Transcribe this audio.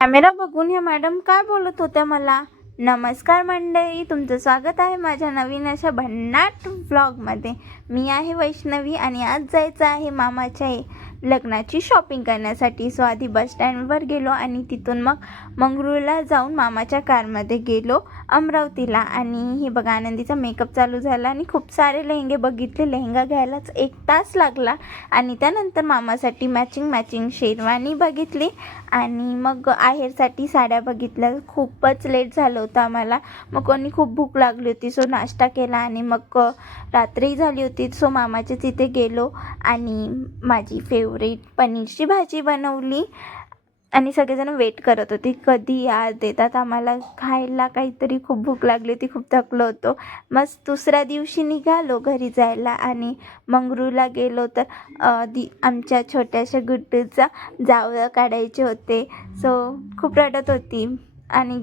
Camera बघून ह्या madam काय बोलत होत्या मला. नमस्कार मंडळी, तुमचं स्वागत आहे माझ्या नवीन अशा भन्नाट व्लॉगमध्ये. मी आहे वैष्णवी आणि आज जायचं आहे मामाच्या लग्नाची शॉपिंग करण्यासाठी. सो आधी बस स्टँडवर गेलो आणि तिथून मग मंगरुळला जाऊन मामाच्या कारमध्ये गेलो अमरावतीला. आणि हे बघा, आनंदीचा मेकअप चालू झाला आणि खूप सारे लेहंगे बघितले. लेहंगा घ्यायलाच 1 तास लागला आणि त्यानंतर मामासाठी मॅचिंग शेरवानी बघितली आणि मग आहेरसाठी साड्या बघितल्या. खूपच लेट झालं होतं आम्हाला, मग कोणी खूप भूक लागली होती. सो नाश्ता केला आणि मग रात्री झाली होती. सो मामाच्या तिथे गेलो आणि माझी फेवरेट पनीरची भाजी बनवली आणि सगळेजण वेट करत होते कधी आज देतात आम्हाला खायला काहीतरी. खूप भूक लागली होती, खूप थकलो होतो. मस्त दुसऱ्या दिवशी निघालो घरी जायला आणि मंगरूळला गेलो तर आमच्या छोट्याशा गुड्डूचा जावळ काढायचे होते. सो खूप रडत होती आणि